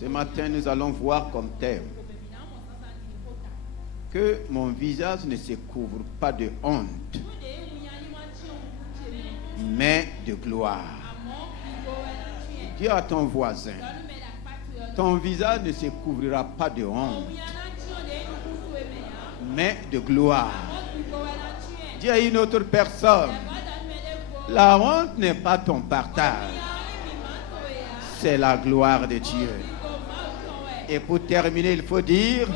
Ce matin, nous allons voir comme thème que mon visage ne se couvre pas de honte, mais de gloire. Dis à ton voisin, ton visage ne se couvrira pas de honte, mais de gloire. Dis à une autre personne, la honte n'est pas ton partage, c'est la gloire de Dieu. Et pour terminer, il faut dire,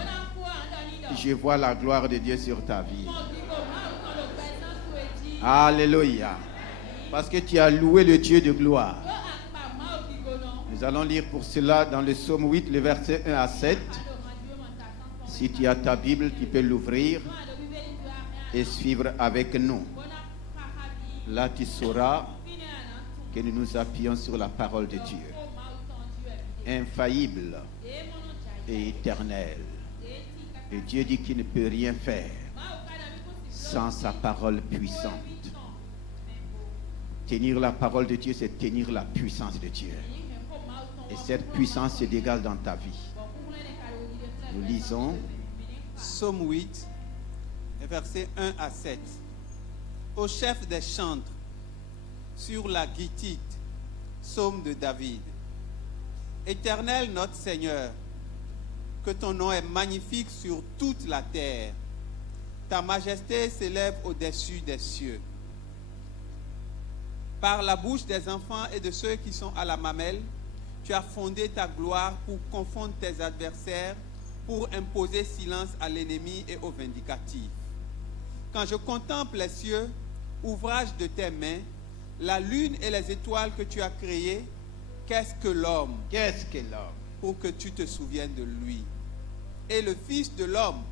je vois la gloire de Dieu sur ta vie. Alléluia. Parce que tu as loué le Dieu de gloire. Nous allons lire pour cela dans le psaume 8, le verset 1 à 7. Si tu as ta Bible, tu peux l'ouvrir et suivre avec nous. Là, tu sauras que nous nous appuyons sur la parole de Dieu. Infaillible et éternel. Et Dieu dit qu'il ne peut rien faire sans sa parole puissante. Tenir la parole de Dieu, c'est tenir la puissance de Dieu. Et cette puissance se dégage dans ta vie. Nous lisons Psaume 8, versets 1 à 7. Au chef des chantres, sur la guitite, psaume de David. Éternel notre Seigneur, que ton nom est magnifique sur toute la terre. Ta majesté s'élève au-dessus des cieux. Par la bouche des enfants et de ceux qui sont à la mamelle, tu as fondé ta gloire pour confondre tes adversaires, pour imposer silence à l'ennemi et au vindicatif. Quand je contemple les cieux, ouvrage de tes mains, la lune et les étoiles que tu as créées, qu'est-ce que l'homme? Qu'est-ce que l'homme? Pour que tu te souviennes de lui. Et le Fils de l'homme,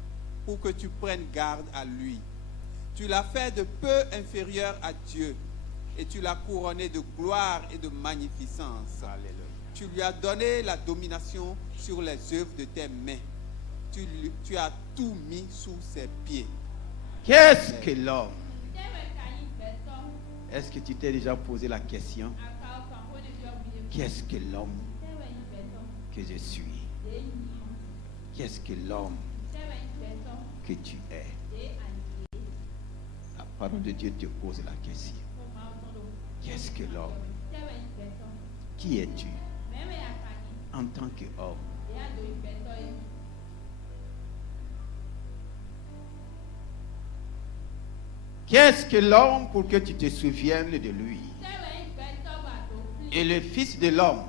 pour que tu prennes garde à lui. Tu l'as fait de peu inférieur à Dieu, et tu l'as couronné de gloire et de magnificence. Alléluia. Tu lui as donné la domination sur les œuvres de tes mains. Tu as tout mis sous ses pieds. Qu'est-ce que l'homme? Est-ce que tu t'es déjà posé la question? Qu'est-ce que l'homme que je suis? Qu'est-ce que l'homme que tu es? La parole de Dieu te pose la question. Qu'est-ce que l'homme? Qui es-tu en tant qu'homme? Qu'est-ce que l'homme pour que tu te souviennes de lui? Et le Fils de l'homme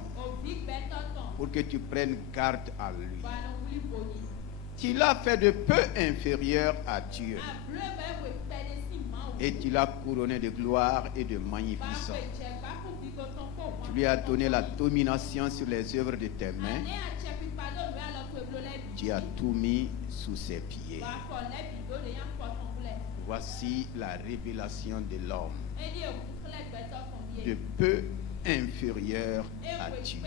pour que tu prennes garde à lui. Tu l'as fait de peu inférieur à Dieu. Et tu l'as couronné de gloire et de magnificence. Tu lui as donné la domination sur les œuvres de tes mains. Tu as tout mis sous ses pieds. Voici la révélation de l'homme, de peu inférieur à Dieu.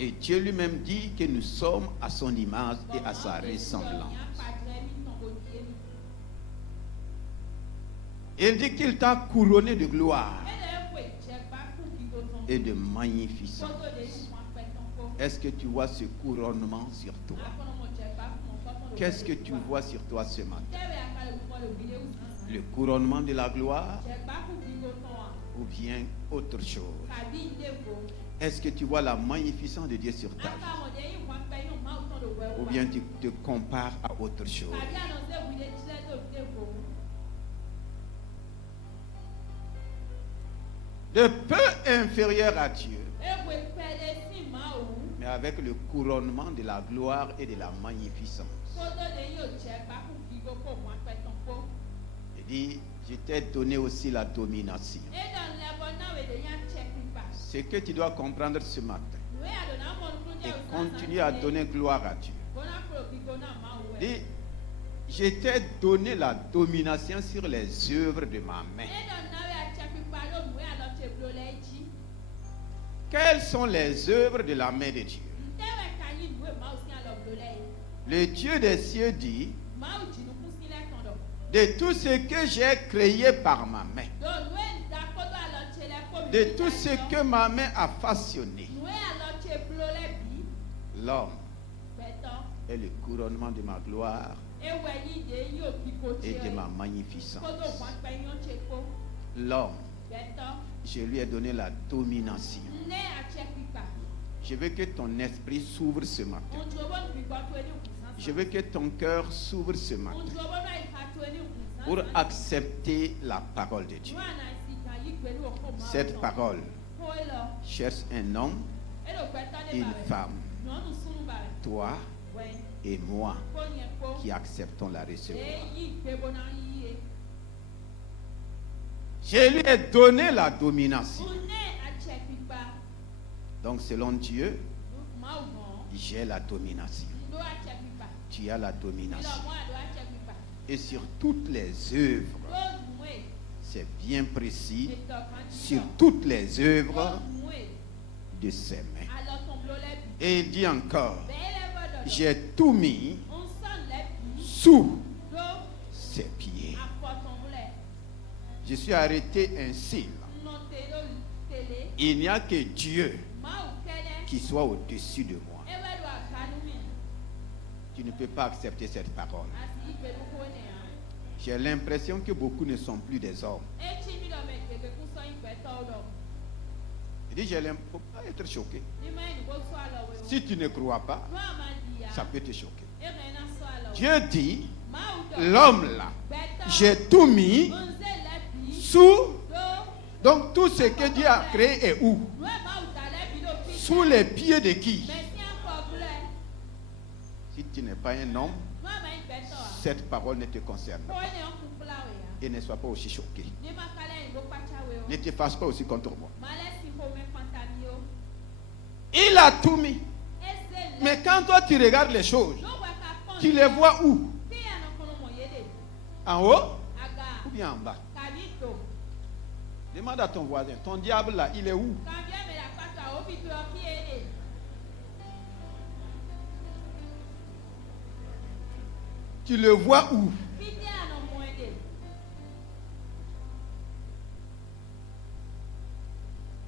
Et Dieu lui-même dit que nous sommes à son image et à sa ressemblance. Il dit qu'il t'a couronné de gloire et de magnificence. Est-ce que tu vois ce couronnement sur toi? Qu'est-ce que tu vois sur toi ce matin? Le couronnement de la gloire ou bien autre chose? Est-ce que tu vois la magnificence de Dieu sur ta vie? Ou bien tu te compares à autre chose? De peu inférieur à Dieu, mais avec le couronnement de la gloire et de la magnificence. Il dit, je t'ai donné aussi la domination. Ce que tu dois comprendre ce matin et continuer à donner gloire à Dieu. Dit, je t'ai donné la domination sur les œuvres de ma main. Quelles sont les œuvres de la main de Dieu? Le Dieu des cieux dit, de tout ce que j'ai créé par ma main, de tout ce que ma main a façonné, L'homme est le couronnement de ma gloire et de ma magnificence. L'homme, je lui ai donné la domination. Je veux que ton esprit s'ouvre ce matin. Je veux que ton cœur s'ouvre ce matin pour accepter la parole de Dieu. Cette parole cherche un homme, une femme, toi et moi qui acceptons la recevoir. Je lui ai donné la domination. Donc selon Dieu, j'ai la domination. Tu as la domination. Et sur toutes les œuvres, c'est bien précis, sur toutes les œuvres de ses mains. Et il dit encore, j'ai tout mis sous ses pieds. Je suis arrêté ainsi. Il n'y a que Dieu qui soit au-dessus de moi. Tu ne peux pas accepter cette parole. J'ai l'impression que beaucoup ne sont plus des hommes. Il dit, il ne faut pas être choqué. Si tu ne crois pas, ça peut te choquer. Dieu dit, l'homme là, j'ai tout mis sous. Donc tout ce que Dieu a créé est où? Sous les pieds de qui? Si tu n'es pas un homme, cette parole ne te concerne pas. Et ne sois pas aussi choqué. Ne te fâche pas aussi contre moi. Il a tout mis. Mais quand toi tu regardes les choses, tu les vois où? En haut ou bien en bas? Demande à ton voisin, ton diable là, il est où? Tu le vois où?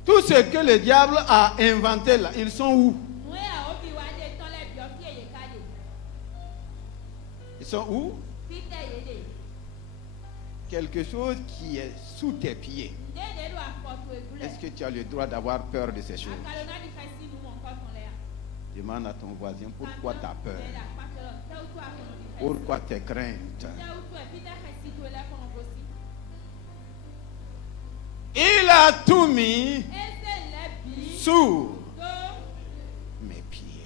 Tout ce que le diable a inventé là, ils sont où? Ils sont où? Quelque chose qui est sous tes pieds. Est-ce que tu as le droit d'avoir peur de ces choses? Demande à ton voisin pourquoi tu as peur. Pourquoi tes craintes? Il a tout mis sous mes pieds.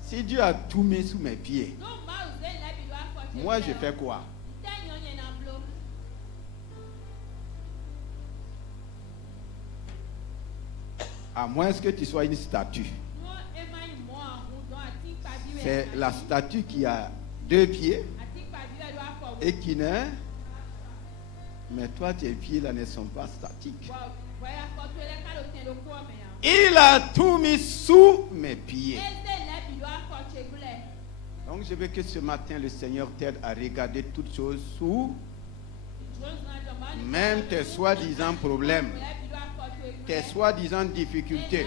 Si Dieu a tout mis sous mes pieds, moi je fais quoi? À moins que tu sois une statue. C'est la statue qui a 2 pieds et qui n'est. Mais toi, tes pieds là ne sont pas statiques. Il a tout mis sous mes pieds. Donc je veux que ce matin le Seigneur t'aide à regarder toutes choses sous, même tes soi-disant problèmes, tes soi-disant difficultés,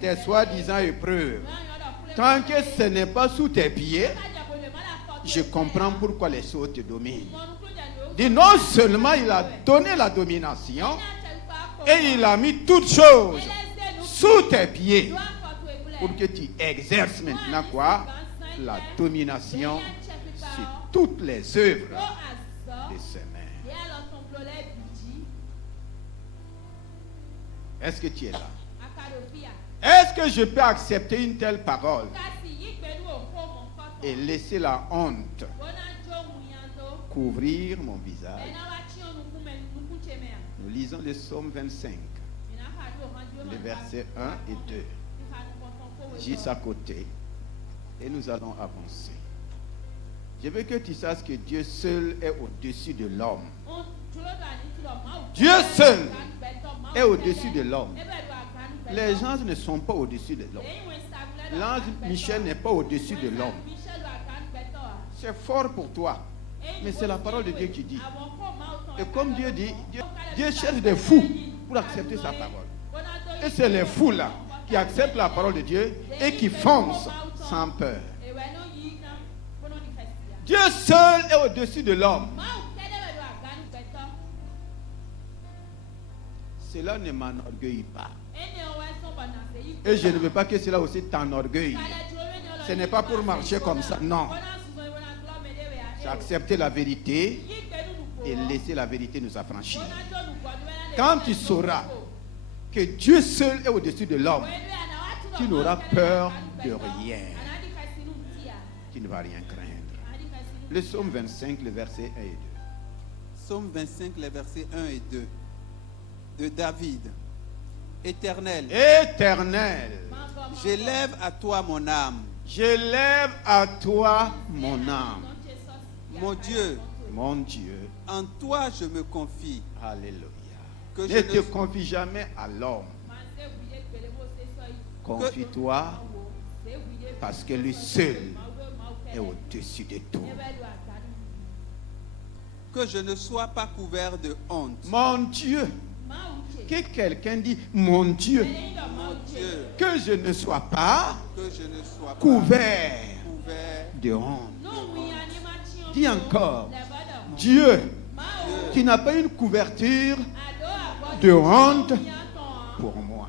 tes soi-disant épreuves. Tant que ce n'est pas sous tes pieds, je comprends pourquoi les choses te dominent. Dis, non seulement il a donné la domination, et il a mis toutes choses sous tes pieds pour que tu exerces maintenant quoi? La domination sur toutes les œuvres de ses mains. Est-ce que tu es là? Est-ce que je peux accepter une telle parole et laisser la honte couvrir mon visage? Nous lisons le psaume 25, les versets 1 et 2. Juste à côté. Et nous allons avancer. Je veux que tu saches que Dieu seul est au-dessus de l'homme. Dieu seul est au-dessus de l'homme. Les gens ne sont pas au-dessus de l'homme. L'ange Michel n'est pas au-dessus de l'homme. C'est fort pour toi. Mais c'est la parole de Dieu qui dit. Et comme Dieu dit, Dieu cherche des fous pour accepter sa parole. Et c'est les fous là qui acceptent la parole de Dieu et qui foncent sans peur. Dieu seul est au-dessus de l'homme. Cela ne m'enorgueillit pas. Et je ne veux pas que cela aussi t'enorgueille. Ce n'est pas pour marcher comme ça, non. C'est accepter la vérité et laisser la vérité nous affranchir. Quand tu sauras que Dieu seul est au-dessus de l'homme, tu n'auras peur de rien. Tu ne vas rien craindre. Le psaume 25, le verset 1 et 2. Psaume 25, les versets 1 et 2. De David. Éternel. Éternel. J'élève à toi mon âme. J'élève à toi mon âme. Mon Dieu. Mon Dieu. En toi je me confie. Alléluia. Que ne te confie jamais à l'homme. Confie-toi parce que lui seul est au-dessus de tout. Que je ne sois pas couvert de honte. Mon Dieu. Que quelqu'un dit mon Dieu. Mon Dieu. Que je ne sois pas couvert de honte. Dis encore. Dieu. Tu n'as pas une couverture de honte pour moi.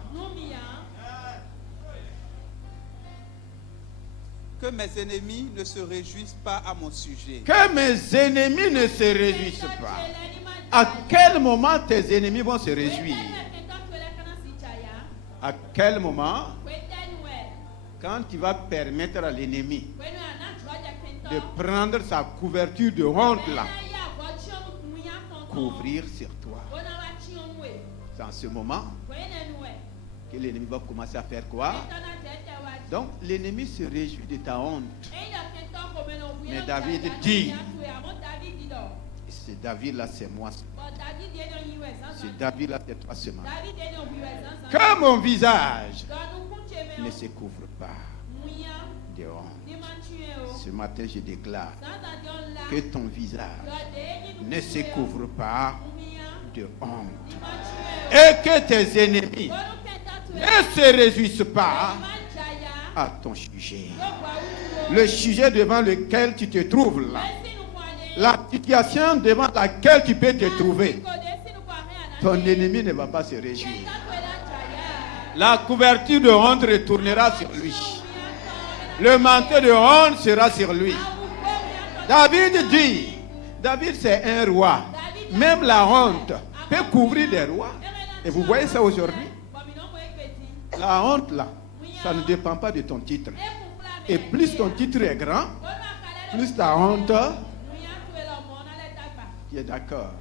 Que mes ennemis ne se réjouissent pas à mon sujet. Que mes ennemis ne se réjouissent pas. À quel moment tes ennemis vont se réjouir? À quel moment? Quand tu vas permettre à l'ennemi de prendre sa couverture de honte là, couvrir sur toi. C'est en ce moment que l'ennemi va commencer à faire quoi? Donc l'ennemi se réjouit de ta honte. Mais David dit, c'est David là, c'est moi. C'est David là, c'est toi seulement. Que mon visage ne se couvre pas de honte. Ce matin, je déclare que ton visage ne se couvre pas de honte. Et que tes ennemis ne se réjouissent pas à ton sujet. Le sujet devant lequel tu te trouves là. La situation devant laquelle tu peux te trouver. Ton ennemi ne va pas se réjouir. La couverture de honte retournera sur lui. Le manteau de honte sera sur lui. David dit, David c'est un roi. Même la honte peut couvrir des rois. Et vous voyez ça aujourd'hui? La honte là, ça ne dépend pas de ton titre. Et plus ton titre est grand, plus ta honte, tu es d'accord.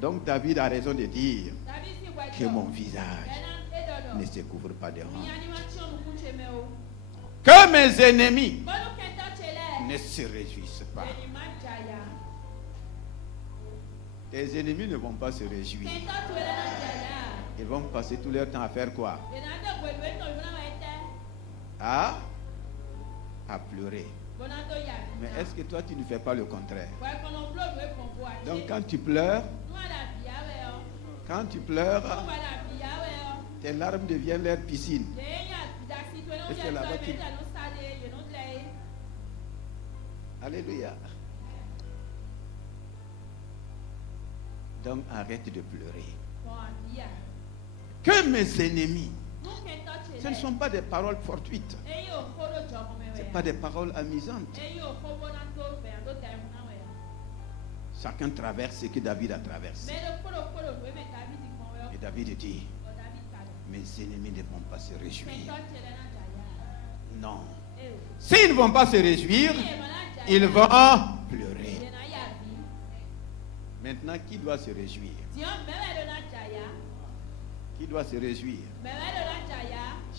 Donc David a raison de dire que mon visage ne se couvre pas de honte. Que mes ennemis ne se réjouissent pas. Tes ennemis ne vont pas se réjouir. Ils vont passer tout leur temps à faire quoi? À pleurer. Mais est-ce que toi tu ne fais pas le contraire? Donc quand tu pleures, tes larmes deviennent leur piscine. Et c'est là-bas que... Alléluia. Donc arrête de pleurer. Que mes ennemis, ce ne sont pas des paroles fortuites. Ce ne sont pas des paroles amusantes. Chacun traverse ce que David a traversé. Et David dit, mes ennemis ne vont pas se réjouir. Non. S'ils ne vont pas se réjouir, ils vont pleurer. Maintenant, qui doit se réjouir? Qui doit se réjouir?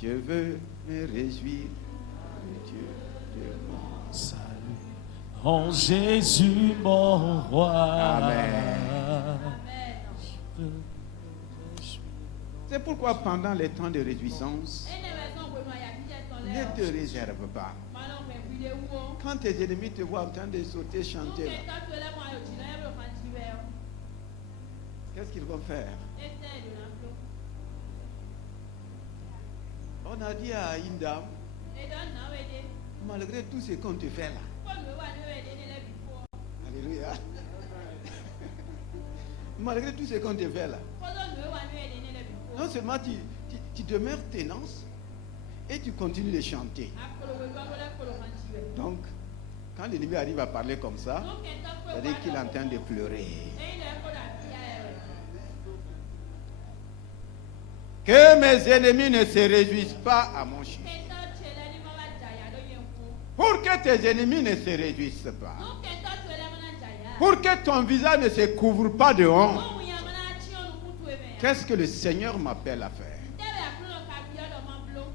Je veux me réjouir. Dieu de mon salut. En Jésus, mon roi. Amen. C'est pourquoi pendant les temps de réjouissance, ne te réserve pas. Quand tes ennemis te voient en train de sauter, chanter, qu'est-ce qu'ils vont faire? On a dit à une dame, malgré tout ce qu'on te fait là. Alléluia. Malgré tout ce qu'on te fait là. Non seulement tu demeures ténance et tu continues de chanter. Donc, quand l'ennemi arrive à parler comme ça, ça veut dire qu'il est en train de pleurer. Que mes ennemis ne se réjouissent pas à mon chef. Pour que tes ennemis ne se réjouissent pas. Pour que ton visage ne se couvre pas de honte. Qu'est-ce que le Seigneur m'appelle à faire?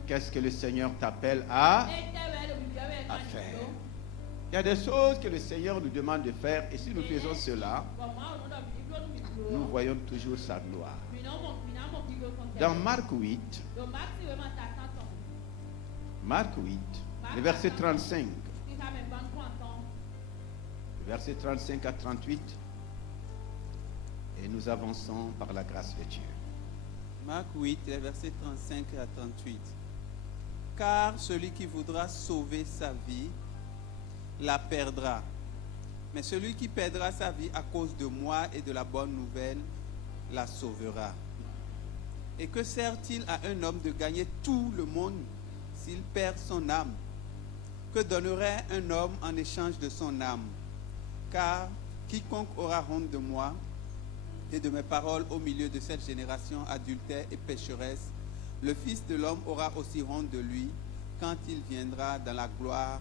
Qu'est-ce que le Seigneur t'appelle à faire? Il y a des choses que le Seigneur nous demande de faire et si nous faisons cela, nous voyons toujours sa gloire. Dans Marc 8, le verset 35, verset 35 à 38, et nous avançons par la grâce de Dieu. Marc 8, verset 35 à 38. Car celui qui voudra sauver sa vie la perdra. Mais celui qui perdra sa vie à cause de moi et de la bonne nouvelle la sauvera. Et que sert-il à un homme de gagner tout le monde s'il perd son âme? Que donnerait un homme en échange de son âme? Car quiconque aura honte de moi et de mes paroles au milieu de cette génération adultère et pécheresse, le Fils de l'homme aura aussi honte de lui quand il viendra dans la gloire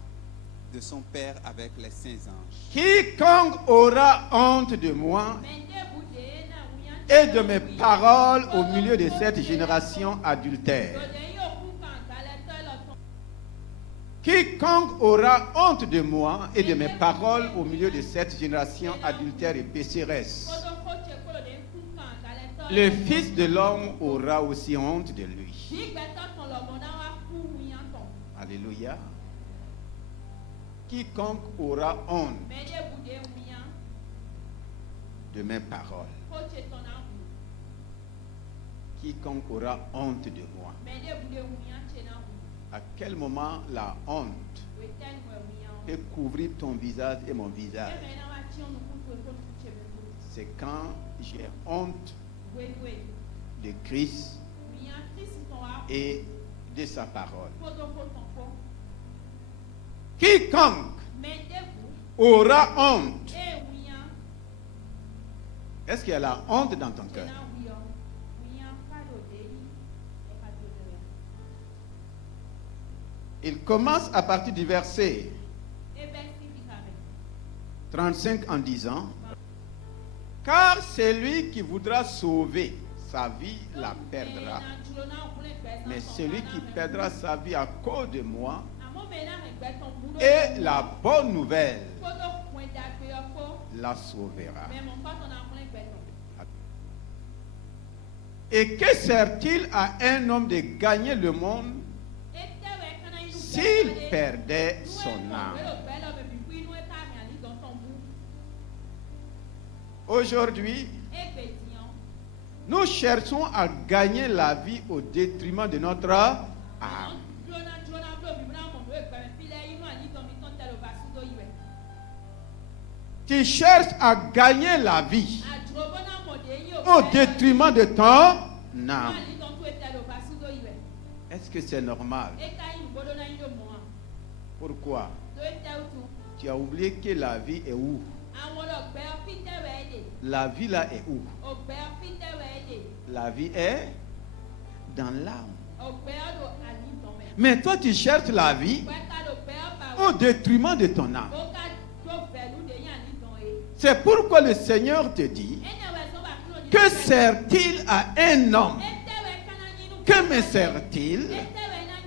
de son Père avec les saints anges. Quiconque aura honte de moi et de mes paroles au milieu de cette génération adultère. Quiconque aura honte de moi et de mes paroles au milieu de cette génération adultère et pécheresse, le Fils de l'homme aura aussi honte de lui. Alléluia. Quiconque aura honte de mes paroles, quiconque aura honte de moi. À quel moment la honte peut couvrir ton visage et mon visage? C'est quand j'ai honte de Christ et de sa parole. Quiconque aura honte. Est-ce qu'il y a la honte dans ton cœur? Il commence à partir du verset 35 en disant: car celui qui voudra sauver sa vie la perdra. Mais celui qui perdra sa vie à cause de moi et la bonne nouvelle la sauvera. Et que sert-il à un homme de gagner le monde s'il perdait son âme? Aujourd'hui, nous cherchons à gagner la vie au détriment de notre âme. Tu cherches à gagner la vie au détriment de ton âme. Est-ce que c'est normal? Pourquoi? Tu as oublié que la vie est où? La vie là est où? La vie est dans l'âme. Mais toi tu cherches la vie au détriment de ton âme. C'est pourquoi le Seigneur te dit: que sert-il à un homme? Que me sert-il?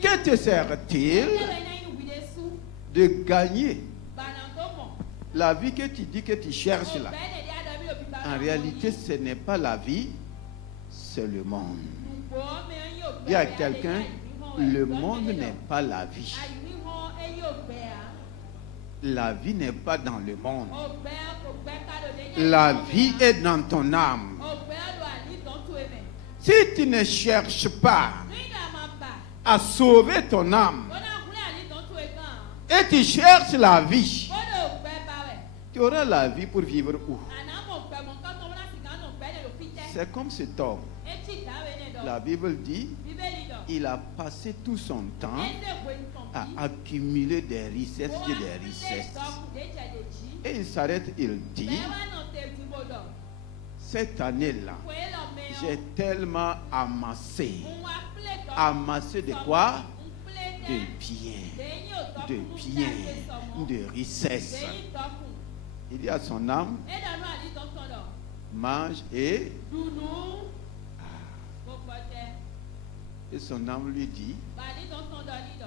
Que te sert-il de gagner la vie que tu dis que tu cherches là? En réalité, ce n'est pas la vie, c'est le monde. Dis à quelqu'un: le monde n'est pas la vie. La vie n'est pas dans le monde. La vie est dans ton âme. Si tu ne cherches pas à sauver ton âme et tu cherches la vie, tu auras la vie pour vivre où? C'est comme cet homme. La Bible dit, il a passé tout son temps à accumuler des richesses et des richesses. Et il s'arrête, il dit, cette année-là, j'ai tellement amassé. Amassé de quoi? De biens, de richesses. Il dit à son âme, mange et... Et son âme lui dit,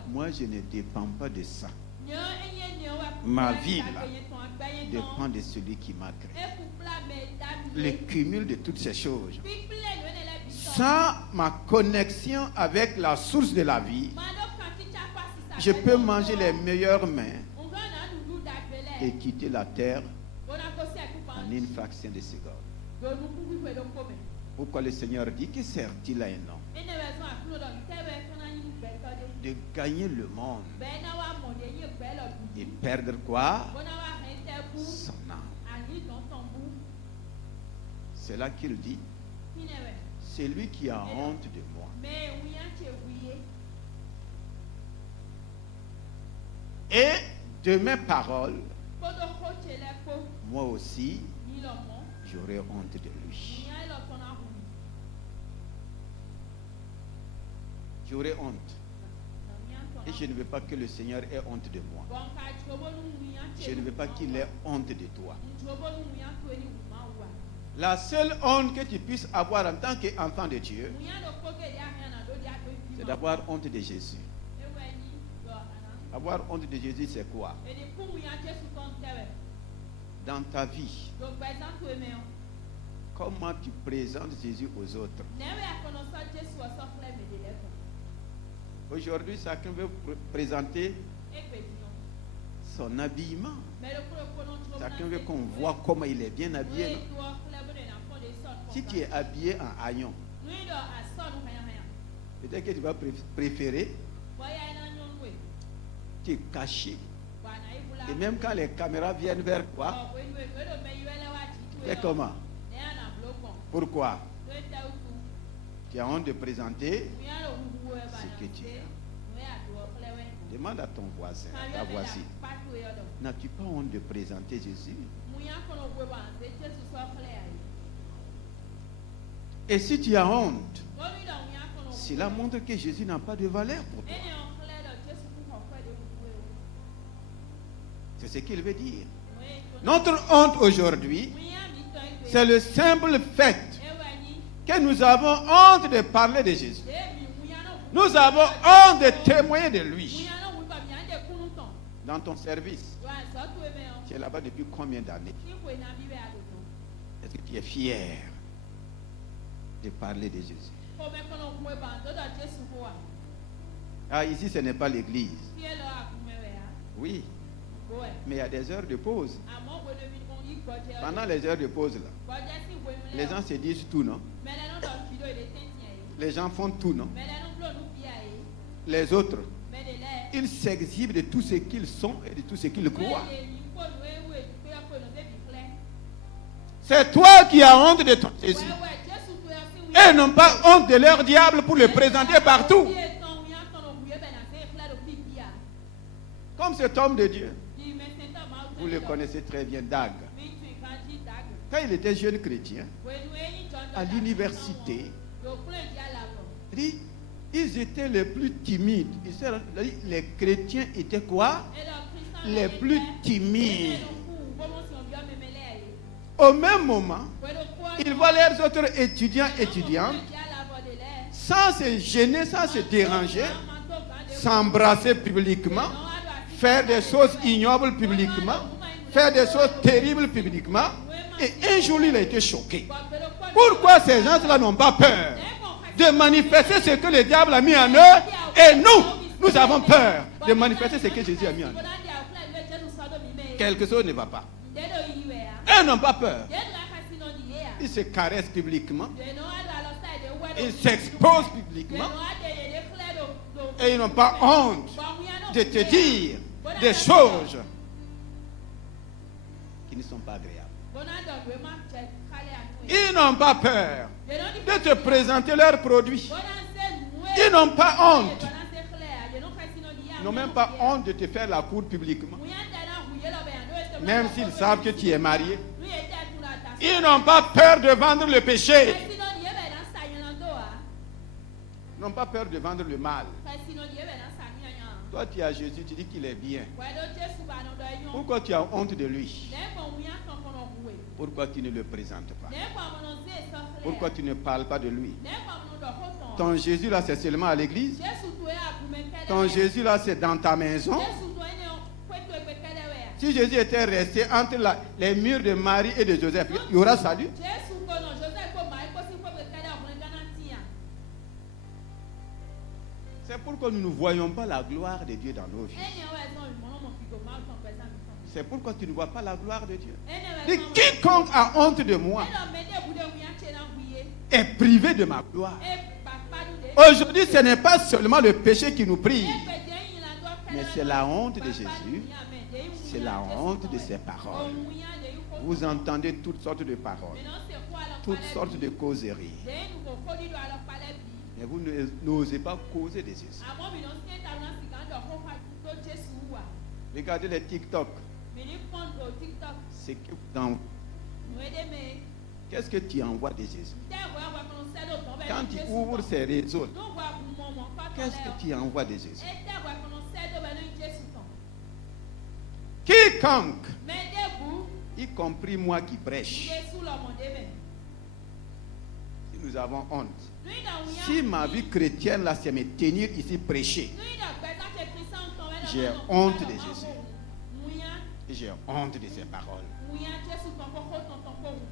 moi je ne dépends pas de ça. Ma vie là, dépend de celui qui m'a créé. Le cumul de toutes ces choses. Sans ma connexion avec la source de la vie, je peux manger les meilleures mains et quitter la terre en une fraction de seconde. Pourquoi le Seigneur dit que sert-il à un homme de gagner le monde et perdre quoi? Son âme. C'est là qu'il dit, c'est lui qui a honte de moi. Et de mes paroles, moi aussi, j'aurai honte de lui. J'aurai honte. Et je ne veux pas que le Seigneur ait honte de moi. Je ne veux pas qu'il ait honte de toi. La seule honte que tu puisses avoir en tant qu'enfant de Dieu, c'est d'avoir honte de Jésus. Avoir honte de Jésus, c'est quoi? Dans ta vie, comment tu présentes Jésus aux autres? Aujourd'hui, chacun veut présenter son habillement. Chacun veut qu'on voit comment il est bien habillé. Si tu es habillé en haillon, peut-être que tu vas préférer, tu es caché. Et même quand les caméras viennent vers toi, tu fais comment? Pourquoi? Tu as honte de présenter ce que tu es. Demande à ton voisin, à ta voisine, n'as-tu pas honte de présenter Jésus? Et si tu as honte, cela montre que Jésus n'a pas de valeur pour toi. C'est ce qu'il veut dire. Notre honte aujourd'hui, c'est le simple fait que nous avons honte de parler de Jésus. Nous avons honte de témoigner de lui. Dans ton service, tu es là-bas depuis combien d'années? Est-ce que tu es fier de parler de Jésus? Ah, ici, ce n'est pas l'église. Oui. Mais il y a des heures de pause. Pendant les heures de pause, là, les gens se disent tout, non? Les gens font tout, non? Les autres, ils s'exhibent de tout ce qu'ils sont et de tout ce qu'ils croient. C'est toi qui as honte de ton Jésus. Et non pas honte de leur diable pour le présenter partout. Comme cet homme de Dieu. Vous le connaissez très bien, Dag. Quand il était jeune chrétien, à l'université, ils étaient les plus timides. Les chrétiens étaient quoi? Les plus timides. Au même moment, ils voient les autres étudiantes, sans se gêner, sans se déranger, s'embrasser publiquement, faire des choses ignobles publiquement, faire des choses terribles publiquement. Et un jour, il a été choqué. Pourquoi ces gens-là n'ont pas peur de manifester ce que le diable a mis en eux? Et nous avons peur de manifester ce que Jésus a mis en eux. Quelque chose ne va pas. Eux n'ont pas peur. Ils se caressent publiquement. Ils s'exposent publiquement. Et ils n'ont pas honte de te dire des choses qui ne sont pas agréables. Ils n'ont pas peur de te présenter leurs produits. Ils n'ont pas honte. Ils n'ont même pas honte de te faire la cour publiquement. Même s'ils savent que tu es marié. Ils n'ont pas peur de vendre le péché. Ils n'ont pas peur de vendre le mal. Toi, tu as Jésus, tu dis qu'il est bien. Pourquoi tu as honte de lui? Pourquoi tu ne le présentes pas? Pourquoi tu ne parles pas de lui? Ton Jésus là, c'est seulement à l'église? Ton Jésus là, c'est dans ta maison? Si Jésus était resté entre les murs de Marie et de Joseph, il y aura salut? C'est pourquoi nous ne voyons pas la gloire de Dieu dans nos vies. C'est pourquoi tu ne vois pas la gloire de Dieu. Et quiconque a honte de moi est privé de ma gloire. Aujourd'hui, ce n'est pas seulement le péché qui nous prive, mais c'est la honte de Jésus. C'est la honte de ses paroles. Vous entendez toutes sortes de paroles, toutes sortes de causeries. Mais vous n'osez pas causer de Jésus. Regardez les TikTok. C'est que qu'est-ce que tu envoies de Jésus? Quand tu ouvres ces réseaux, qu'est-ce que tu envoies de Jésus? Quiconque, y compris moi qui prêche, si nous avons honte, si ma vie chrétienne là c'est me tenir ici prêcher, j'ai honte de Jésus. Et j'ai honte de ses paroles.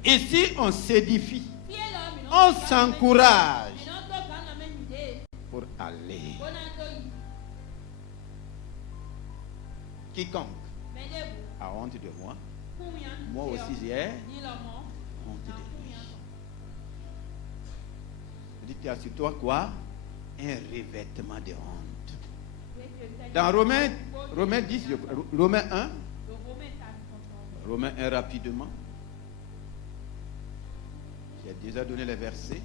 Ici on s'édifie, on s'encourage pour aller. Quiconque a honte de moi, moi aussi j'ai honte de lui. Je dis, tu as sur toi quoi? Un revêtement de honte. Dans Romains 10, Romains 1, Romains 1 rapidement. J'ai déjà donné les versets.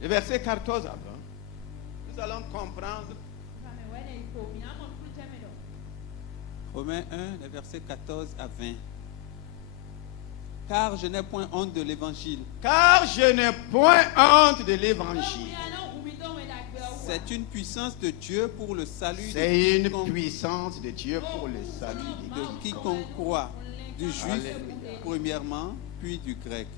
Le verset 14 avant. Nous allons comprendre. Romains 1, les versets 14 à 20. Car je n'ai point honte de l'évangile. Car je n'ai point honte de l'évangile. C'est une puissance de Dieu pour le salut C'est une puissance de Dieu pour le salut de quiconque croit, du juif premièrement, puis du grec.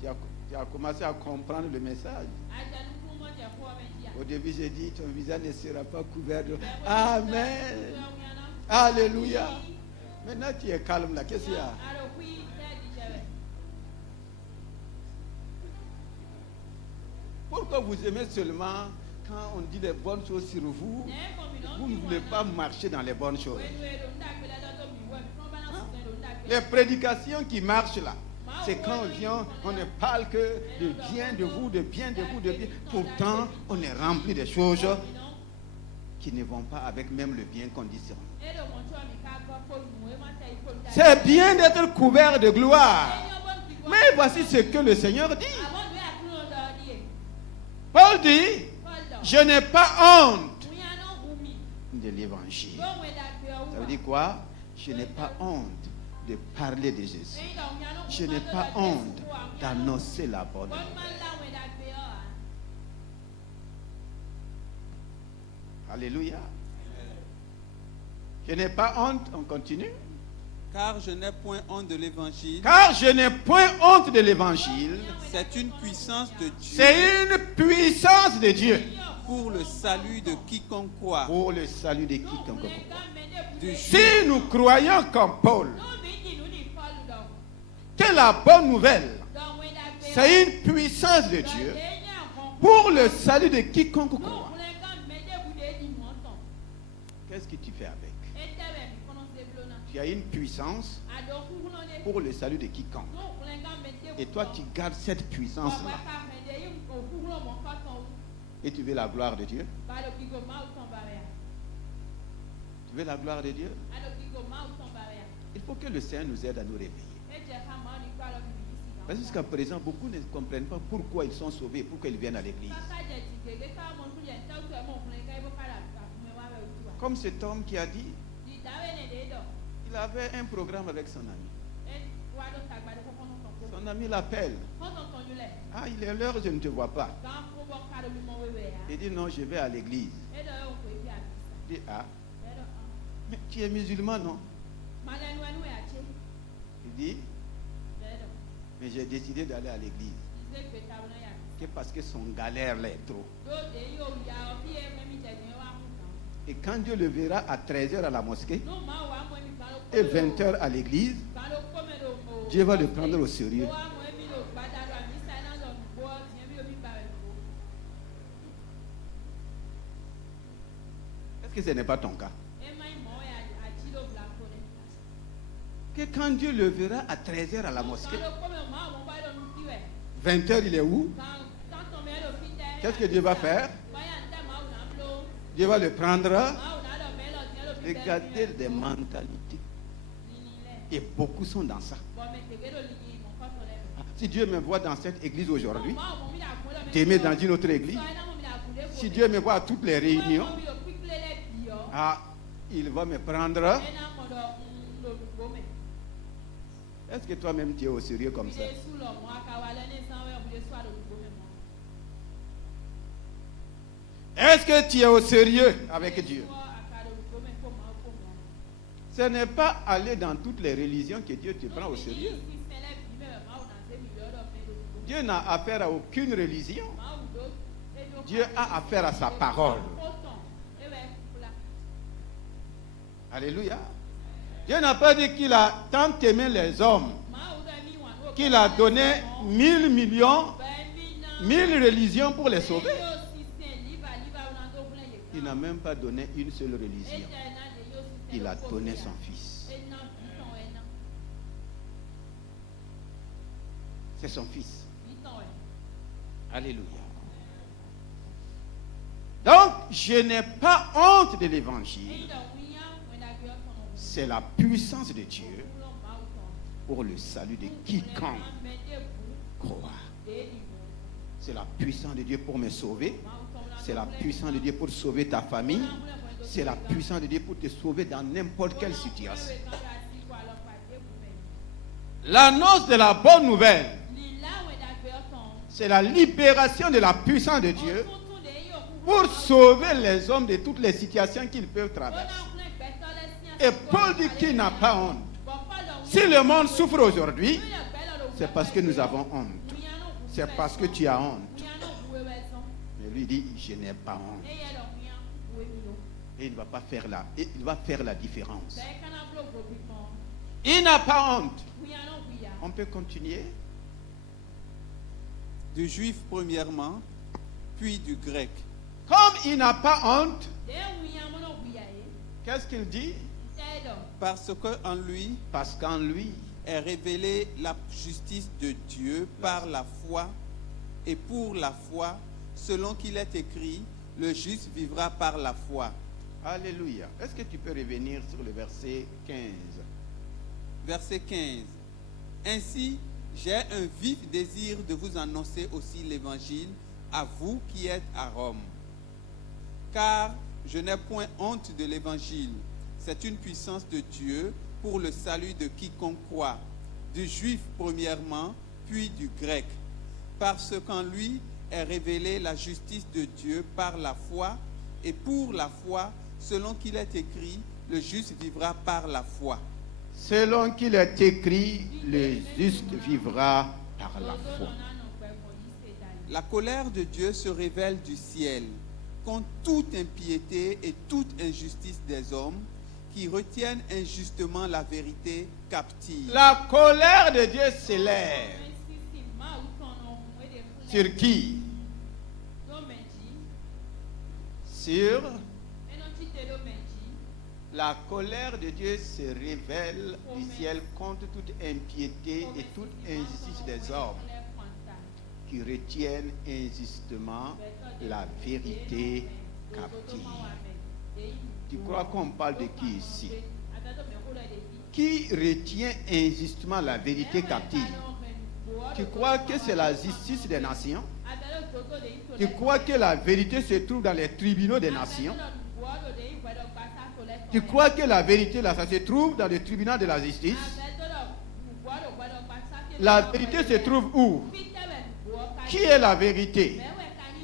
Tu as commencé à comprendre le message. Au début, j'ai dit, ton visage ne sera pas couvert de... Amen. Alléluia. Maintenant, tu es calme là. Qu'est-ce qu'il y a? Pourquoi vous aimez seulement quand on dit les bonnes choses sur vous? Vous ne voulez pas marcher dans les bonnes choses. Les prédications qui marchent là, c'est quand on vient, on ne parle que de bien de vous, de bien de vous, de bien. Pourtant, on est rempli de choses qui ne vont pas avec même le bien qu'on dit sur nous. C'est bien d'être couvert de gloire. Mais voici ce que le Seigneur dit. Paul dit, je n'ai pas honte de l'évangile. Ça veut dire quoi? Je n'ai pas honte de parler de Jésus. Je n'ai pas honte d'annoncer la bonne nouvelle. Alléluia. Je n'ai pas honte, on continue. Car je n'ai point honte de l'évangile. Car je n'ai point honte de l'évangile. C'est une puissance de Dieu. C'est une puissance de Dieu. Pour le salut de quiconque croit. Pour le salut de quiconque croit. Du Si nous croyons comme Paul, que la bonne nouvelle, c'est une puissance de Dieu pour le salut de quiconque croit. Qu'est-ce que tu fais avec? Tu as une puissance pour le salut de quiconque. Et toi, tu gardes cette puissance-là. Et tu veux la gloire de Dieu? Tu veux la gloire de Dieu? Il faut que le Seigneur nous aide à nous réveiller. Parce que jusqu'à présent, beaucoup ne comprennent pas pourquoi ils sont sauvés, pourquoi ils viennent à l'église. Comme cet homme qui a dit, il avait un programme avec son ami. Son ami l'appelle. Ah, il est l'heure, je ne te vois pas. Il dit non, je vais à l'église. Il dit ah, mais tu es musulman, non? Il dit, mais j'ai décidé d'aller à l'église. Parce que son galère là est trop. Et quand Dieu le verra à 13h à la mosquée et 20h à l'église, Dieu va le prendre au sérieux. Est-ce que ce n'est pas ton cas? Que quand Dieu le verra à 13h à la mosquée, 20h il est où? Qu'est-ce que Dieu va faire? Dieu va le prendre. Regardez des mentalités. Et beaucoup sont dans ça. Si Dieu me voit dans cette église aujourd'hui, demain dans une autre église, si Dieu me voit à toutes les réunions, il va me prendre. Est-ce que toi-même tu es au sérieux comme ça? Est-ce que tu es au sérieux avec Dieu? Ce n'est pas aller dans toutes les religions que Dieu te prend au sérieux. Dieu n'a affaire à aucune religion. Dieu a affaire à sa parole. Alléluia. Dieu n'a pas dit qu'il a tant aimé les hommes qu'il a donné 1000 millions, 1000 religions pour les sauver. Il n'a même pas donné une seule religion. Il a donné son fils. C'est son fils. Alléluia. Donc, je n'ai pas honte de l'évangile. C'est la puissance de Dieu pour le salut de quiconque croit. C'est la puissance de Dieu pour me sauver. C'est la puissance de Dieu pour sauver ta famille. C'est la puissance de Dieu pour te sauver dans n'importe quelle situation. L'annonce de la bonne nouvelle, c'est la libération de la puissance de Dieu pour sauver les hommes de toutes les situations qu'ils peuvent traverser. Et Paul dit qu'il n'a pas honte. Si le monde souffre aujourd'hui, c'est parce que nous avons honte. C'est parce que tu as honte. Mais lui dit, je n'ai pas honte. Et il va faire la différence. Il n'a pas honte. On peut continuer. Du juif premièrement, puis du grec. Comme il n'a pas honte, qu'est-ce qu'il dit? Parce qu'en lui est révélée la justice de Dieu par la foi, et pour la foi, selon qu'il est écrit, le juste vivra par la foi. Alléluia. Est-ce que tu peux revenir sur le verset 15? Verset 15. Ainsi, j'ai un vif désir de vous annoncer aussi l'évangile à vous qui êtes à Rome. Car je n'ai point honte de l'évangile. C'est une puissance de Dieu pour le salut de quiconque croit, du juif premièrement, puis du grec. Parce qu'en lui est révélée la justice de Dieu par la foi, et pour la foi, selon qu'il est écrit, le juste vivra par la foi. Selon qu'il est écrit, le juste vivra par la foi. La colère de Dieu se révèle du ciel contre toute impiété et toute injustice des hommes qui retiennent injustement la vérité captive. La colère de Dieu s'élève. Sur qui? Sur la colère de Dieu se révèle du ciel contre toute impiété et toute injustice des hommes qui retiennent injustement la vérité captive. Tu crois qu'on parle de qui ici? Qui retient injustement la vérité captive? Tu crois que c'est la justice des nations? Tu crois que la vérité se trouve dans les tribunaux des nations? Tu crois que la vérité là, ça se trouve dans le tribunal de la justice? La vérité se trouve où? Qui est la vérité?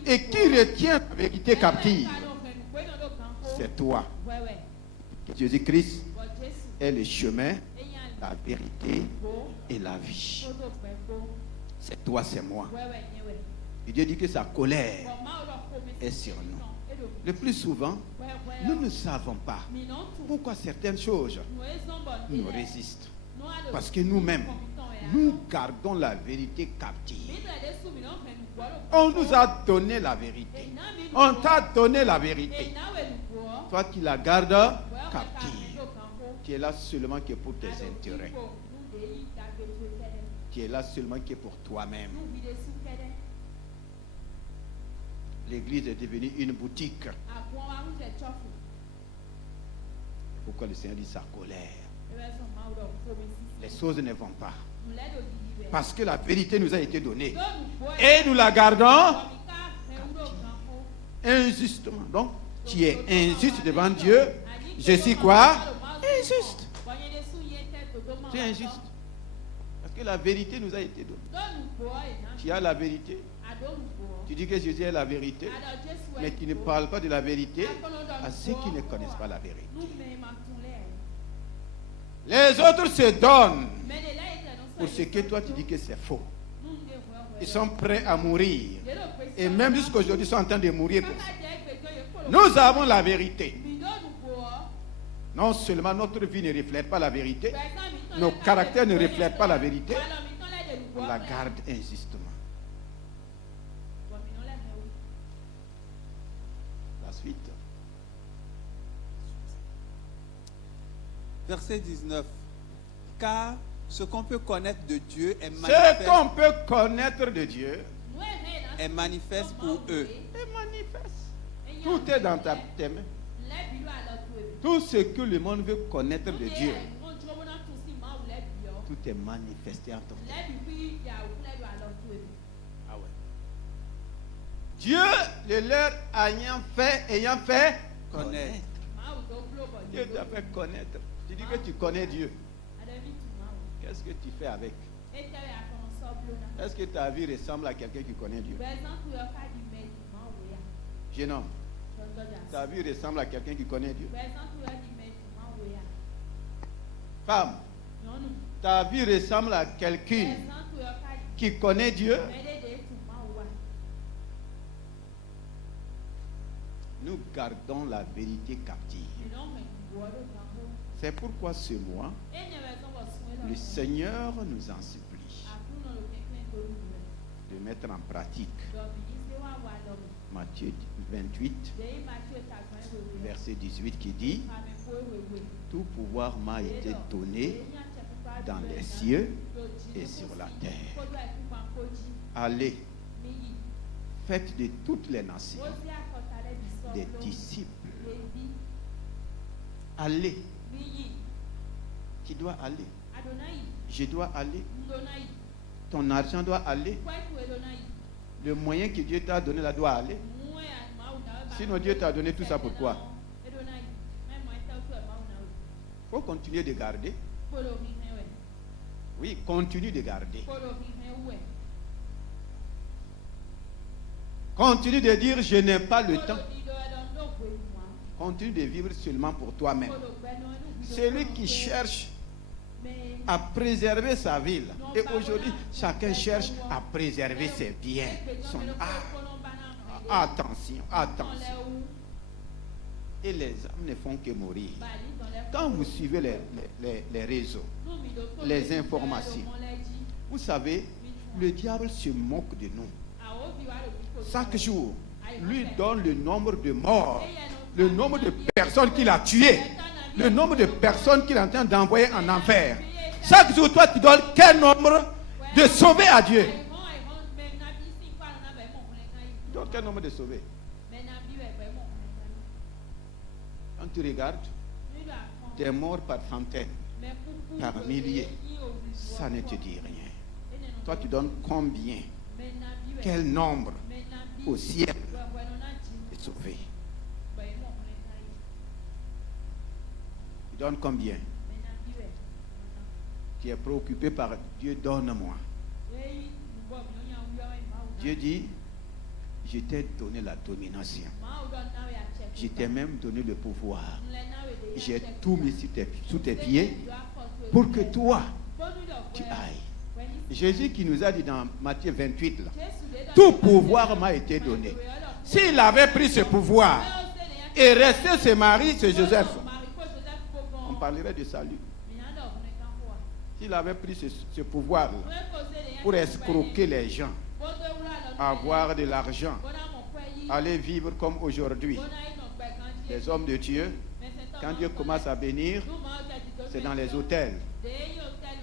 Et qui retient la vérité captive? C'est toi. Jésus-Christ est le chemin, la vérité et la vie. C'est toi, c'est moi. Et Dieu dit que sa colère est sur nous. Le plus souvent, nous ne savons pas pourquoi certaines choses nous résistent. Parce que nous-mêmes, nous gardons la vérité captive. On nous a donné la vérité. On t'a donné la vérité. Toi qui la gardes captive. Tu es là seulement que pour tes intérêts. Tu es là seulement que pour toi-même. L'église est devenue une boutique. Pourquoi le Seigneur dit sa colère? Les choses ne vont pas. Parce que la vérité nous a été donnée. Et nous la gardons injustement. Donc, tu es injuste devant Dieu. Je suis quoi? Injuste. Tu es injuste. Parce que la vérité nous a été donnée. Tu as la vérité. Tu dis que Jésus est la vérité. Mais tu ne parles pas de la vérité à ceux qui ne connaissent pas la vérité. Les autres se donnent pour ce que toi tu dis que c'est faux. Ils sont prêts à mourir. Et même jusqu'à aujourd'hui, ils sont en train de mourir pour ça. Nous avons la vérité. Non seulement notre vie ne reflète pas la vérité, nos caractères ne reflètent pas la vérité, on la garde injustement. La suite. Verset 19. Car ce qu'on peut connaître de Dieu est manifeste. Ce qu'on peut connaître de Dieu est manifeste pour eux. Est manifeste. Tout est dans tes mains. Tout ce que le monde veut connaître de Dieu, tout est manifesté en ton temps. Ah ouais. Dieu le leur ayant fait connaître. Dieu t'a fait connaître. Tu dis que tu connais Dieu. Qu'est-ce que tu fais avec? Est-ce que ta vie ressemble à quelqu'un qui connaît Dieu? Jeune homme, ta vie ressemble à quelqu'un qui connaît Dieu? Femme, ta vie ressemble à quelqu'un qui connaît Dieu? Nous gardons la vérité captive. C'est pourquoi ce mois, le Seigneur nous en supplie de mettre en pratique Matthieu 28, verset 18 qui dit: tout pouvoir m'a été donné dans les cieux et sur la terre. Allez, faites de toutes les nations des disciples. Allez. Tu dois aller. Je dois aller. Ton argent doit aller. Le moyen que Dieu t'a donné là doit aller. Sinon Dieu t'a donné tout ça pourquoi? Il faut continuer de garder. Oui, continue de garder. Continue de dire je n'ai pas le temps. Continue de vivre seulement pour toi-même. Celui qui cherche à préserver sa ville. Et aujourd'hui, chacun cherche à préserver ses biens. Son art. Attention, attention. Et les âmes ne font que mourir. Quand vous suivez les réseaux, les informations, vous savez, le diable se moque de nous. Chaque jour, lui donne le nombre de morts, le nombre de personnes qu'il a tuées, le nombre de personnes qu'il est en train d'envoyer en enfer. Chaque jour, toi, tu donnes quel nombre de sauver à Dieu? quel nombre de sauvés? Quand tu regardes, des morts par centaines, par milliers, ça ne te dit rien. Toi, tu donnes combien? Quel nombre au ciel de sauvés? Tu donnes combien? Tu es préoccupé par Dieu, donne-moi. Dieu dit, je t'ai donné la domination. Je t'ai même donné le pouvoir. J'ai tout mis sous tes pieds pour que toi, tu ailles. Jésus qui nous a dit dans Matthieu 28, là, tout pouvoir m'a été donné. S'il avait pris ce pouvoir et resté ce mari, ce Joseph, on parlerait de salut. S'il avait pris ce pouvoir-là pour escroquer les gens, avoir de l'argent, aller vivre comme aujourd'hui, les hommes de Dieu, quand Dieu commence à bénir, c'est dans les hôtels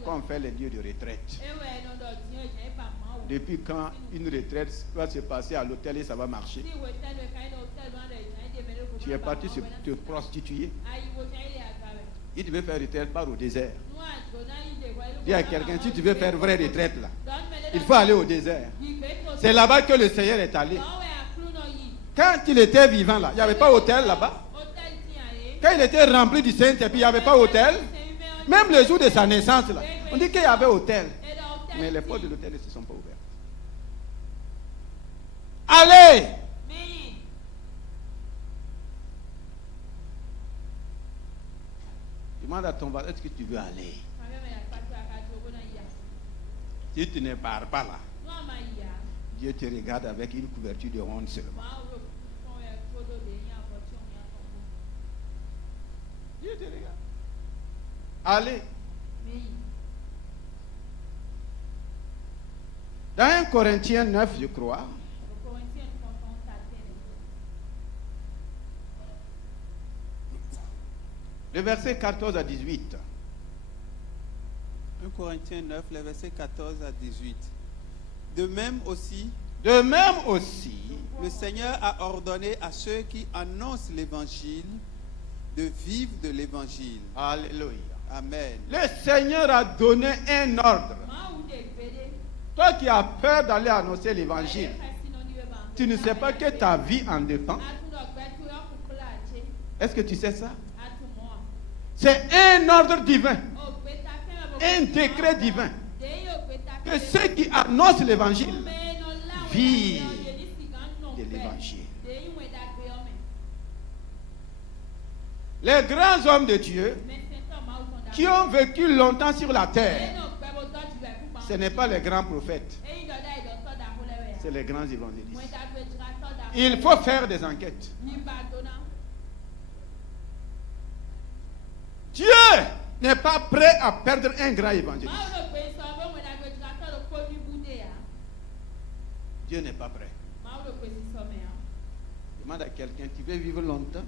qu'on fait les lieux de retraite. Depuis quand une retraite va se passer à l'hôtel et ça va marcher? Tu es parti te prostituer. Il devait faire retraite par au désert. Dis à quelqu'un, si tu veux faire vraie retraite là, il faut aller au désert. C'est là-bas que le Seigneur est allé. Quand il était vivant là, il n'y avait pas d'hôtel là-bas. Quand il était rempli du Saint-Esprit, il n'y avait pas d'hôtel. Même le jour de sa naissance là, on dit qu'il y avait hôtel. Mais les portes de l'hôtel ne se sont pas ouvertes. Allez! Demande à ton voisin, est-ce que tu veux aller? Si tu ne pars pas là, Dieu te regarde avec une couverture de ronde seulement. Dieu te regarde. Allez. Dans 1 Corinthiens 9, je crois. Le verset 14 à 18. 1 Corinthiens 9, les versets 14 à 18. De même aussi, le Seigneur a ordonné à ceux qui annoncent l'évangile de vivre de l'évangile. Alléluia. Amen. Le Seigneur a donné un ordre. Toi qui as peur d'aller annoncer l'évangile, tu ne sais pas que ta vie en dépend. Est-ce que tu sais ça? C'est un ordre divin, un décret divin, que ceux qui annoncent l'évangile vivent de l'évangile. Les grands hommes de Dieu qui ont vécu longtemps sur la terre, ce n'est pas les grands prophètes, c'est les grands évangélistes. Il faut faire des enquêtes. Dieu n'est pas prêt à perdre un grand évangéliste. Dieu n'est pas prêt. Demande à quelqu'un, tu veux vivre longtemps?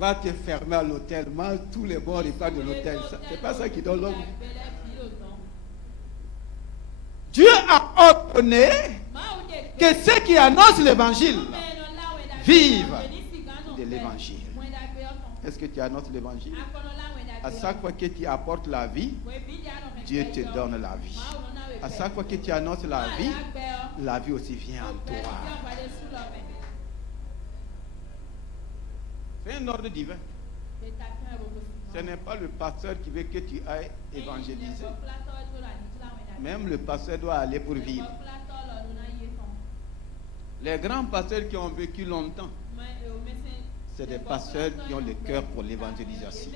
Va te fermer à l'hôtel, mange tous les bons repas de l'hôtel. C'est pas ça qui donne l'homme. Dieu a ordonné que ceux qui annoncent l'évangile vivent de l'évangile. Est-ce que tu annonces l'évangile? À chaque fois que tu apportes la vie, Dieu te donne la vie. À chaque fois que tu annonces la vie aussi vient en toi. C'est un ordre divin. Ce n'est pas le pasteur qui veut que tu ailles évangéliser. Même le pasteur doit aller pour vivre. Les grands pasteurs qui ont vécu longtemps, c'est des pasteurs qui ont le cœur pour l'évangélisation.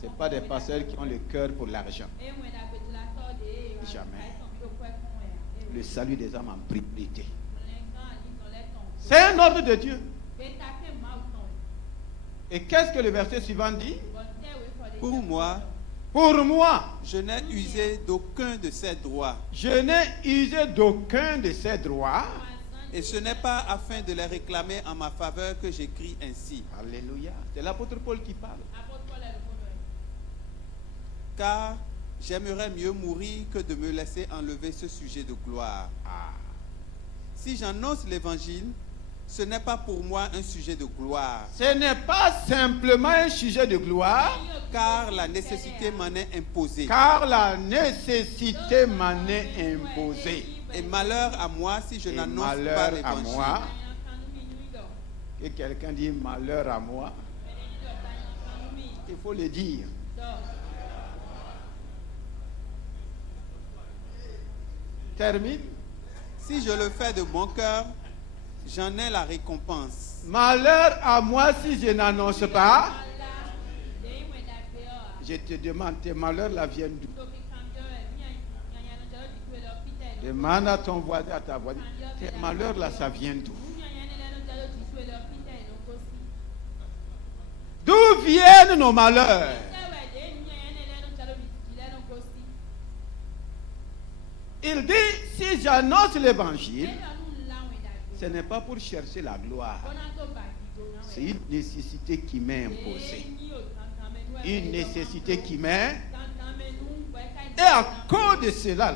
Ce n'est pas des pasteurs qui ont le cœur pour l'argent. Jamais. Le salut des âmes en priorité. C'est un ordre de Dieu. Et qu'est-ce que le verset suivant dit? Pour moi, je n'ai usé d'aucun de ces droits. Je n'ai usé d'aucun de ces droits. Et ce n'est pas afin de les réclamer en ma faveur que j'écris ainsi. Alléluia. C'est l'apôtre Paul qui parle. car j'aimerais mieux mourir que de me laisser enlever ce sujet de gloire. Si j'annonce l'évangile, ce n'est pas pour moi un sujet de gloire. Ce n'est pas simplement un sujet de gloire. Car la nécessité m'en est imposée. Car la nécessité m'en est imposée. Et malheur à moi si je n'annonce pas l'évangile. Et quelqu'un dit malheur à moi. Il faut le dire. Termine. Si je le fais de bon cœur, j'en ai la récompense. Malheur à moi si je n'annonce pas. Je te demande, tes malheurs là viennent d'où? Demande à ton voisin, à ta voisine, tes malheurs là, ça vient d'où? D'où viennent nos malheurs? Il dit, si j'annonce l'évangile, ce n'est pas pour chercher la gloire. C'est une nécessité qui m'est imposée. Une nécessité qui m'est... Et à cause de cela,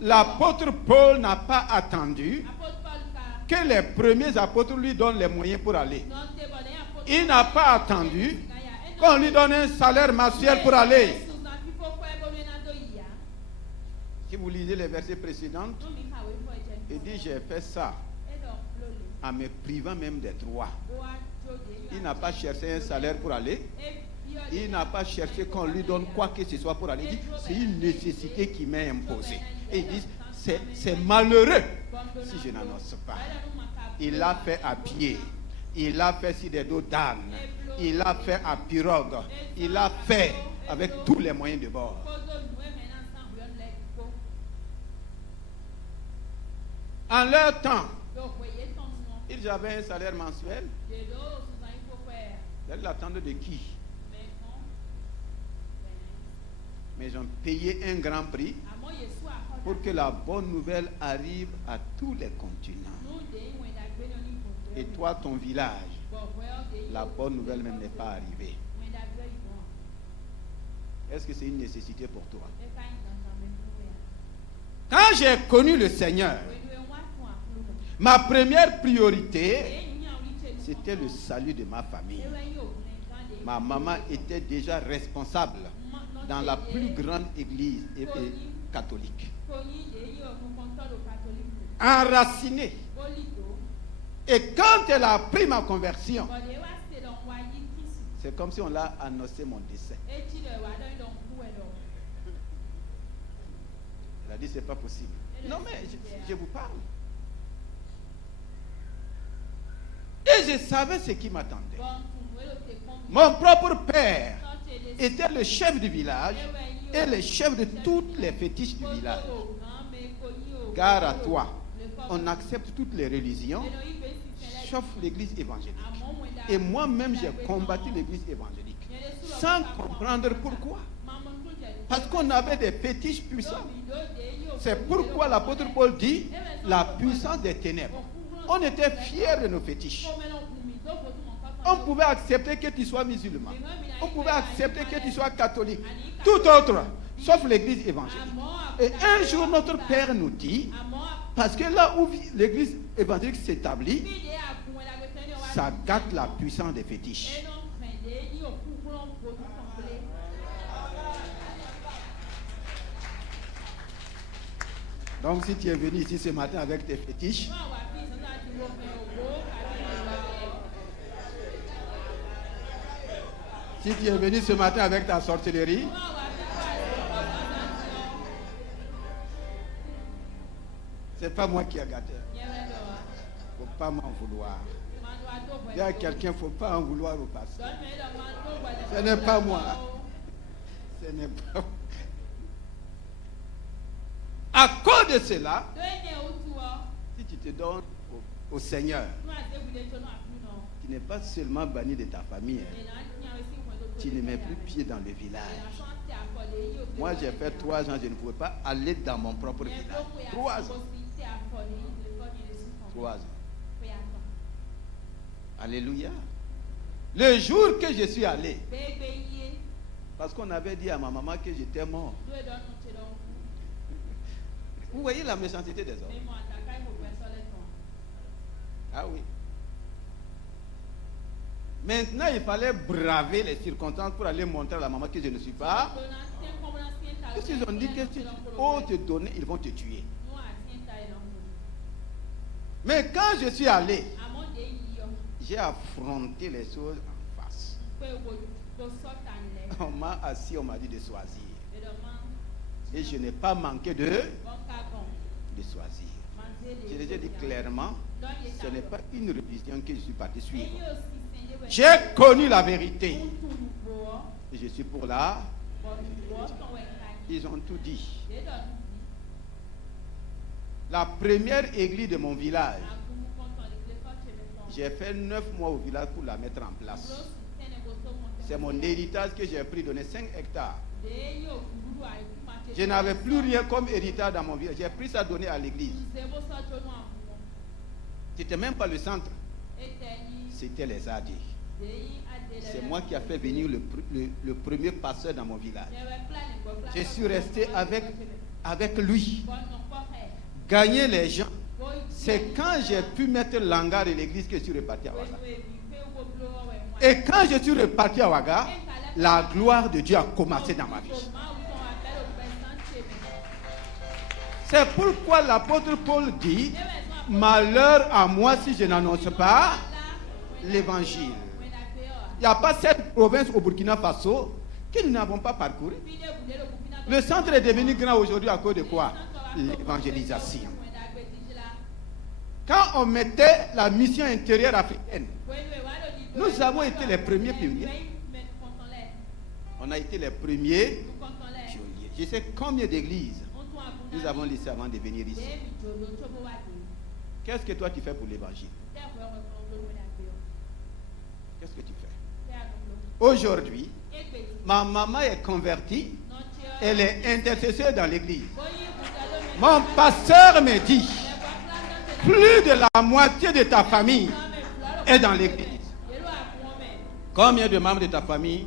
l'apôtre Paul n'a pas attendu que les premiers apôtres lui donnent les moyens pour aller. Il n'a pas attendu qu'on lui donne un salaire mensuel pour aller. Si vous lisez les versets précédents, il dit j'ai fait ça en me privant même des droits. Il n'a pas cherché un salaire pour aller. Il n'a pas cherché qu'on lui donne quoi que ce soit pour aller. Il dit c'est une nécessité qui m'est imposée. Et il dit c'est malheureux si je n'annonce pas. Il l'a fait à pied. Il l'a fait sur des dos d'âne. Il l'a fait à pirogue. Il l'a fait avec tous les moyens de bord. En leur temps, ils avaient un salaire mensuel. Ils l'attendaient de qui? Mais ils ont payé un grand prix pour que la bonne nouvelle arrive à tous les continents. Et toi, ton village, la bonne nouvelle même n'est pas arrivée. Est-ce que c'est une nécessité pour toi? Quand j'ai connu le Seigneur, ma première priorité, c'était le salut de ma famille. Ma maman était déjà responsable dans la plus grande église catholique. Enracinée. Et quand elle a pris ma conversion, c'est comme si on l'a annoncé mon décès. Elle a dit c'est pas possible. Non mais je vous parle. Et je savais ce qui m'attendait. Mon propre père était le chef du village et le chef de toutes les fétiches du village. Gare à toi, on accepte toutes les religions, sauf l'église évangélique. Et moi-même, j'ai combattu l'église évangélique, sans comprendre pourquoi. Parce qu'on avait des fétiches puissants. C'est pourquoi l'apôtre Paul dit, la puissance des ténèbres. On était fiers de nos fétiches. On pouvait accepter que tu sois musulman. On pouvait accepter que tu sois catholique. Tout autre, sauf l'église évangélique. Et un jour, notre Père nous dit, parce que là où l'église évangélique s'établit, ça gâte la puissance des fétiches. Donc si tu es venu ici ce matin avec tes fétiches, si tu es venu ce matin avec ta sorcellerie, c'est pas moi qui ai gâté. Faut pas m'en vouloir. Il y a quelqu'un, faut pas en vouloir au pasteur. Ce n'est pas moi. Ce n'est pas moi. À cause de cela, si tu te donnes au Seigneur, tu n'es pas seulement banni de ta famille. Tu ne mets plus pied dans le village. Moi, j'ai fait 3 ans, je ne pouvais pas aller dans mon propre village. 3 ans. 3 ans. Alléluia. Le jour que je suis allé, Parce qu'on avait dit à ma maman que j'étais mort. Vous voyez la méchanceté des hommes. Ah oui. Maintenant, il fallait braver les circonstances pour aller montrer à la maman que je ne suis pas. Parce qu'ils ont dit que si on te donne, ils vont te tuer. Mais quand je suis allé, j'ai affronté les choses en face. On m'a assis, on m'a dit de choisir. Et je n'ai pas manqué de choisir. Je l'ai dit clairement, ce n'est pas une religion que je suis parti suivre. J'ai connu la vérité. Et je suis pour là. Ils ont tout dit. La première église de mon village, j'ai fait 9 mois au village pour la mettre en place. C'est mon héritage que j'ai pris, donné 5 hectares. Je n'avais plus rien comme héritage dans mon village. J'ai pris ça, donné à l'église. C'était même pas le centre. C'était les AD. C'est moi qui ai fait venir le premier pasteur dans mon village. Je suis resté avec lui. Gagner les gens. C'est quand j'ai pu mettre l'hangar de l'église que je suis reparti à Ouaga. Et quand je suis reparti à Ouaga, la gloire de Dieu a commencé dans ma vie. C'est pourquoi l'apôtre Paul dit, malheur à moi si je n'annonce pas l'évangile. Il n'y a pas cette province au Burkina Faso que nous n'avons pas parcouru. Le centre est devenu grand aujourd'hui à cause de quoi? L'évangélisation. Quand on mettait la mission intérieure africaine, nous avons été les premiers pionniers. On a été les premiers pionniers. Je sais combien d'églises nous avons laissé avant de venir ici. Qu'est-ce que toi tu fais pour l'évangile? Qu'est-ce que tu fais? Aujourd'hui, ma maman est convertie. Elle est intercesseur dans l'église. Mon pasteur me dit, plus de la moitié de ta famille est dans l'église. Combien de membres de ta famille